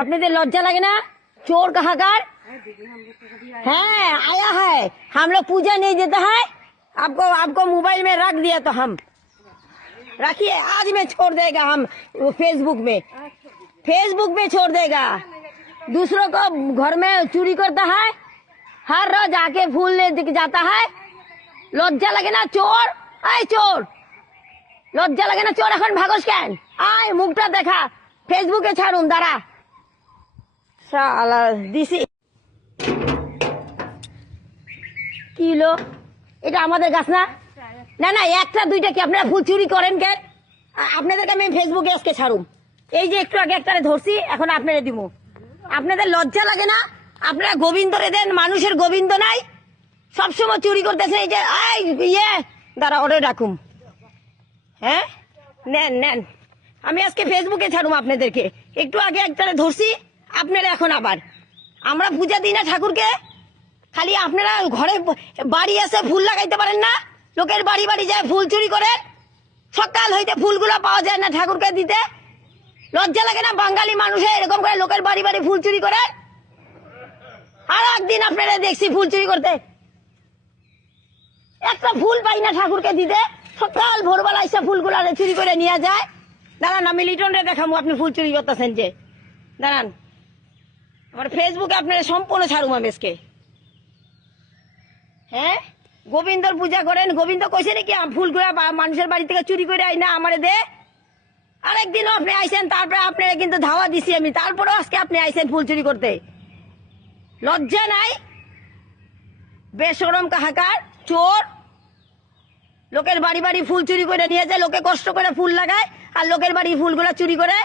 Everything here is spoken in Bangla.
আপনাদের লজ্জা लगे ना? चोर कहाकार है, आया है। हम लोग पूजा नहीं देता है, आपको आपको मोबाइल में रख दिया तो हम रखिए। आज में छोड़ देगा, हम फेसबुक में छोड़ देगा। दूसरों को घर में चोरी करता है, हर रोज आके फूल ले जाता है। लज्जा लगे ना चोर? आय चोर, लज्जा लगे ना चोर? এখন ভাগস কেন? আয় মুখটা দেখা, ফেসবুকে ছাড়ুন, দাঁড়া শালা দিছি। কি হলো? এটা আমাদের গাছ না? না না, একটা দুইটা কি আপনারা ফুল চুরি করেন কেন? আপনাদেরকে আমি ফেসবুকে আজকে ছাড়ুম। এই যে একটু আগে একটারে ধরছি, এখন আপনারা দিব। আপনাদের লজ্জা লাগে না? আপনারা গোবিন্দরে দেন, মানুষের গোবিন্দ নাই, সবসময় চুরি করতেছে। এই যে ইয়ে দাঁড়া, ওরে ডাকুম। হ্যাঁ নেন নেন, আমি আজকে ফেসবুকে ছাড়ুম আপনাদেরকে। একটু আগে একটারে ধরছি, আপনারা এখন আবার। আমরা পূজা দিই না ঠাকুরকে? খালি আপনারা ঘরে বাড়ি এসে ফুল লাগাইতে পারেন না? লোকের বাড়ি বাড়ি যায় ফুল চুরি করেন। সকাল হইতে ফুলগুলো পাওয়া যায় না ঠাকুরকে দিতে। লজ্জা লাগে না? বাঙালি মানুষে এরকম করে লোকের বাড়ি বাড়ি ফুল চুরি করেন। আর একদিন আপনারা দেখছি ফুল চুরি করতে, একটা ফুল পাই না ঠাকুরকে দিতে। সকাল ভোরবেলা এসে ফুলগুলো চুরি করে নিয়ে যায়। দাঁড়ান, আমি লিটনরে দেখাবো আপনি ফুল চুরি করতেছেন যে। দাঁড়ান, আমার ফেসবুকে আপনারা সম্পূর্ণ ছাড়ুম আমি আজকে। হ্যাঁ, গোবিন্দর পূজা করেন। গোবিন্দ কইছে নাকি ফুলগুলা মানুষের বাড়ি থেকে চুরি করে আই না আমারে দে? আরেকদিনও আপনি আইসেন, তারপরে আপনারা কিন্তু ধাওয়া দিছি আমি, তারপরেও আজকে আপনি আইসেন ফুল চুরি করতে। লজ্জা নাই? বেশরম কাহাকার, চোর। লোকের বাড়ি বাড়ি ফুল চুরি করে নিয়ে যায়, লোকে কষ্ট করে ফুল লাগায়, আর লোকের বাড়ি ফুলগুলা চুরি করে।